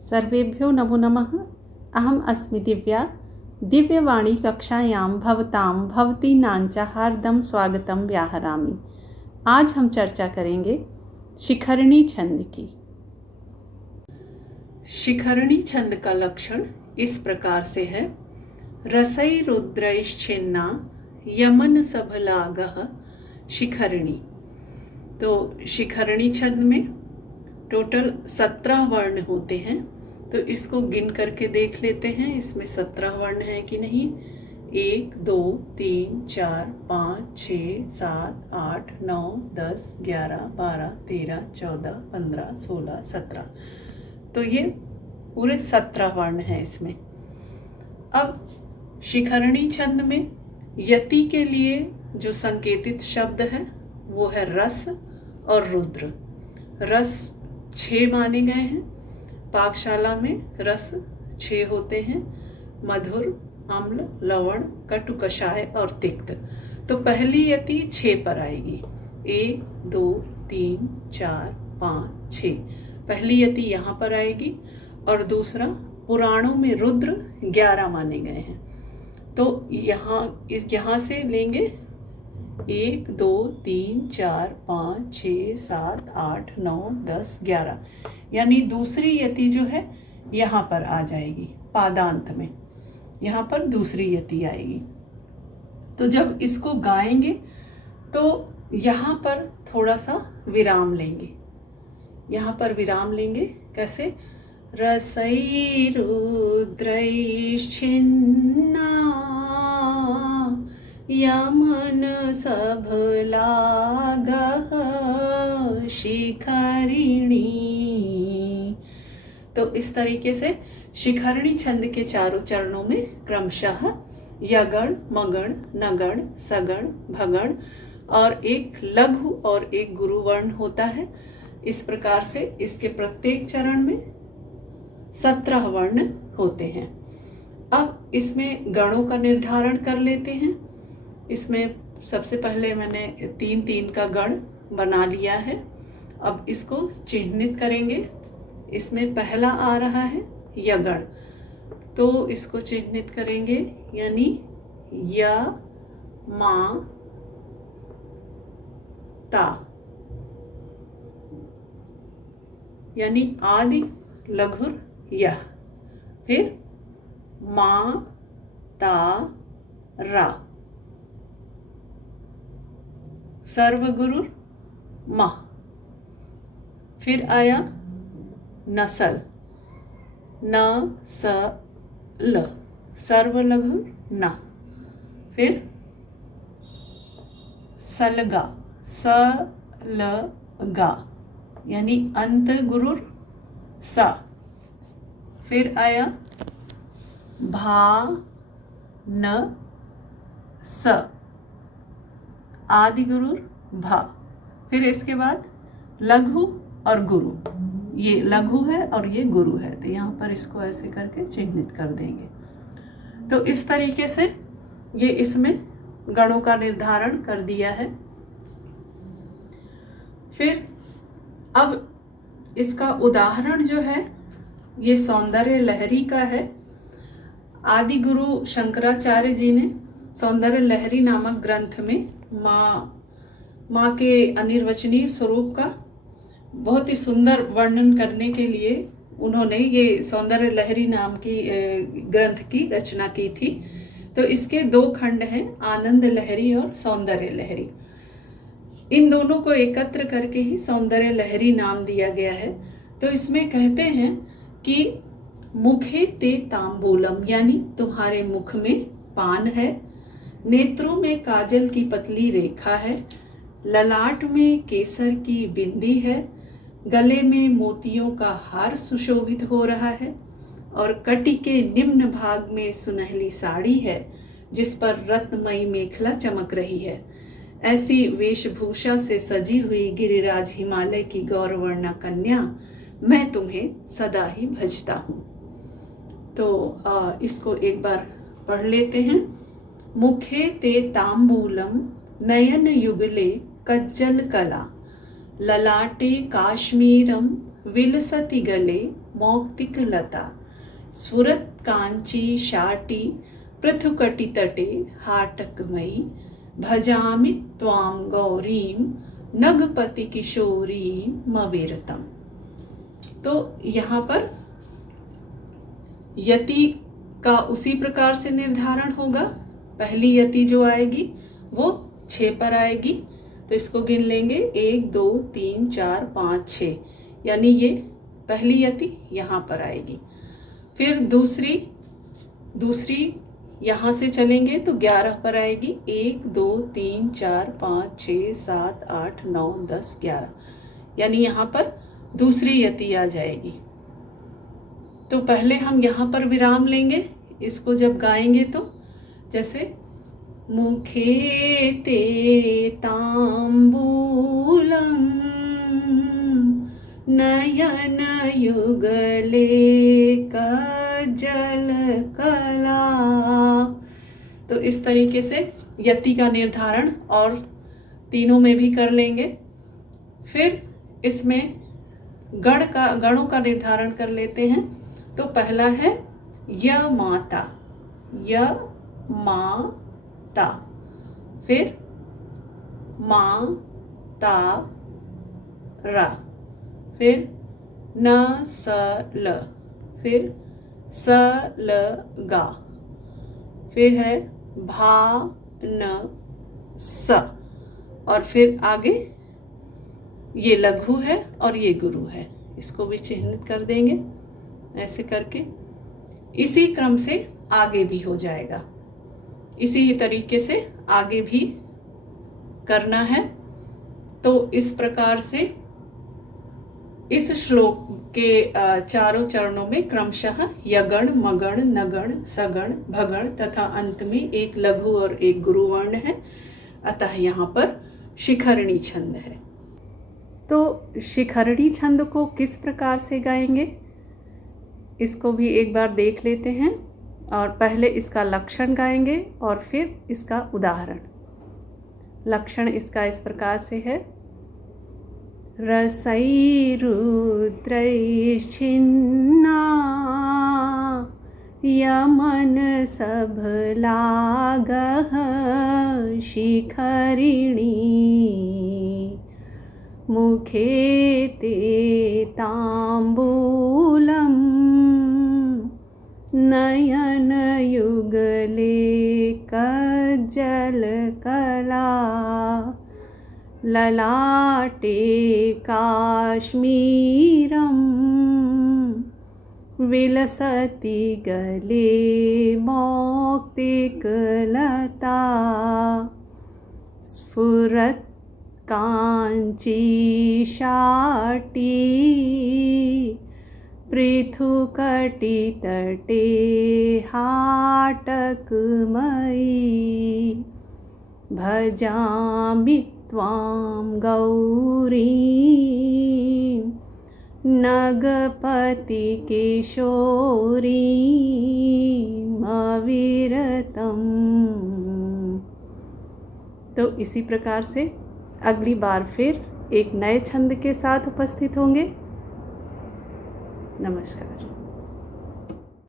सर्वेभ्यो नमो नमः। अहम् अस्मि दिव्या। दिव्यवाणी कक्षायां भवतीनां च हार्दं स्वागतं व्याहरामि। आज हम चर्चा करेंगे शिखरणी छंद की। शिखरणी छंद का लक्षण इस प्रकार से है। रसै रुद्रैश्छिन्ना यमन सभलागः शिखरणी। तो शिखरणी छंद में टोटल 17 वर्ण होते हैं। तो इसको गिन करके देख लेते हैं इसमें 17 वर्ण हैं कि नहीं। 1 2 3 4 5 6 7 8 9 10 11 12 13 14 15 16 17। तो ये पूरे 17 वर्ण हैं इसमें। अब शिखरणी छंद में यति के लिए जो संकेतित शब्द है वो है रस और रुद्र। रस 6 माने गए हैं। पाकशाला में रस 6 होते हैं। मधुर, अम्ल, लवण, कटु, कषाय और तिक्त। तो पहली यति 6 पर आएगी। 1 2 3 4 5 6। पहली यति यहाँ पर आएगी। और दूसरा पुराणों में रुद्र 11 माने गए हैं। तो यहाँ से लेंगे 1 2 3 4 5 6 7 8 9 10 11। यानी दूसरी यति जो है यहाँ पर आ जाएगी पादांत में। यहाँ पर दूसरी यति आएगी। तो जब इसको गाएंगे तो यहाँ पर थोड़ा सा विराम लेंगे। यहाँ पर विराम लेंगे कैसे? रसै रुद्रैश्छिन्ना यमन सभलागः शिखरिणी। तो इस तरीके से शिखरणी छंद के चारों चरणों में क्रमशः यगण, मगण, नगण, सगण, भगण और एक लघु और एक गुरु वर्ण होता है। इस प्रकार से इसके प्रत्येक चरण में 17 वर्ण होते हैं। अब इसमें गणों का निर्धारण कर लेते हैं। इसमें सबसे पहले मैंने 3-3 का गण बना लिया है। अब इसको चिह्नित करेंगे। इसमें पहला आ रहा है यगण। तो इसको चिह्नित करेंगे यानी य मा ता, यानी आदि लघुर यह। फिर मा ता रा, सर्वगुरु म। फिर आया नसल, न स ल, सर्वलघु न। फिर सलगा, स ल गा, यानी अंत गुरुर सा। फिर आया भा न स, आदि गुरु भा। फिर इसके बाद लघु और गुरु। ये लघु है और ये गुरु है। तो यहाँ पर इसको ऐसे करके चिह्नित कर देंगे। तो इस तरीके से ये इसमें गणों का निर्धारण कर दिया है। फिर अब इसका उदाहरण जो है ये सौंदर्य लहरी का है। आदि गुरु शंकराचार्य जी ने सौंदर्य लहरी नामक ग्रंथ में माँ के अनिर्वचनीय स्वरूप का बहुत ही सुंदर वर्णन करने के लिए उन्होंने ये सौंदर्य लहरी नाम की ग्रंथ की रचना की थी। तो इसके 2 खंड हैं, आनंद लहरी और सौंदर्य लहरी। इन दोनों को एकत्र करके ही सौंदर्य लहरी नाम दिया गया है। तो इसमें कहते हैं कि मुखे ते तांबूलम, यानी तुम्हारे मुख में पान है। नेत्रों में काजल की पतली रेखा है। ललाट में केसर की बिंदी है। गले में मोतियों का हार सुशोभित हो रहा है। और कटी के निम्न भाग में सुनहली साड़ी है जिस पर रत्नमयी मेखला चमक रही है। ऐसी वेशभूषा से सजी हुई गिरिराज हिमालय की गौरवर्णा कन्या, मैं तुम्हें सदा ही भजता हूँ। तो इसको एक बार पढ़ लेते हैं। मुखे ते तांबूलम नयन युगले कज्जल कला, ललाटे काश्मीरम विलसति गले मौक्तिक लता स्फुरत् कांची शाटी पृथुकटि तटे हाटकमयी भजामि त्वां गौरीं नगपति किशोरीं मविरतम। तो यहाँ पर यति का उसी प्रकार से निर्धारण होगा। पहली यति जो आएगी वो 6 पर आएगी, तो इसको गिन लेंगे 1 2 3 4 5 6, यानी ये पहली यति यहाँ पर आएगी। फिर दूसरी यहाँ से चलेंगे तो 11 पर आएगी, 1 2 3 4 5 6 7 8 9 10 11, यानी यहाँ पर दूसरी यति आ जाएगी। तो पहले हम यहाँ पर विराम लेंगे, इसको जब गाएंगे तो जैसे मुखे ते तांबूलम नयन युगले कजल कला। तो इस तरीके से यति का निर्धारण और तीनों में भी कर लेंगे। फिर इसमें गणों का निर्धारण कर लेते हैं। तो पहला है य माता, य माता, फिर मा ता रा, फिर न स ल, फिर स ल गा, फिर है भा न स, और फिर आगे ये लघु है और ये गुरु है, इसको भी चिह्नित कर देंगे। ऐसे करके इसी क्रम से आगे भी हो जाएगा, इसी तरीके से आगे भी करना है। तो इस प्रकार से इस श्लोक के चारों चरणों में क्रमशः यगण, मगण, नगण, सगण, भगण तथा अंत में एक लघु और एक गुरु वर्ण है। अतः यहाँ पर शिखरणी छंद है। तो शिखरणी छंद को किस प्रकार से गाएंगे इसको भी एक बार देख लेते हैं, और पहले इसका लक्षण गाएंगे और फिर इसका उदाहरण। लक्षण इसका इस प्रकार से है। रसैरुद्रैश्छिन्ना यमन सभलागः शिखरिणी मुखे ते तांबूलम नयन युगले कज्जल कला ललाटे काश्मीरम विलसति गले मौक्तिक लता स्फुरत् कांची शाटी पृथुकटि तटे हाटकमयी भजामि त्वां गौरीं नगपति किशोरीमविरतम्। तो इसी प्रकार से अगली बार फिर एक नए छंद के साथ उपस्थित होंगे। नमस्कार।